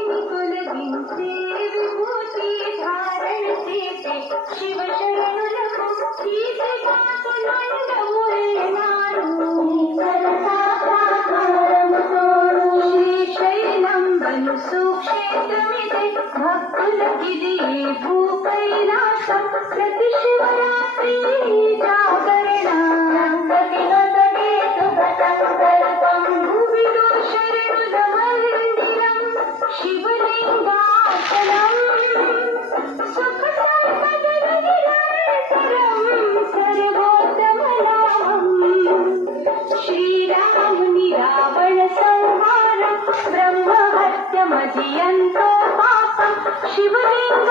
తొలగించే విభూతి ధారణ చేసే శివ శరణులకు శ్రీశైలంబను సుక్షేత్రమిదే భక్తులకిది భూకైలాసం ప్రతి శివరాత్రి జాగరణ భూమిలో శరణుల మందిరం శివలింగాచలం సుఖ సంపదల నిరంతరం సర్వోత్తమనామం శ్రీరాముని రావణ సంహారం బ్రహ్మహత్యమది ఎంతో పాపం శివలింగ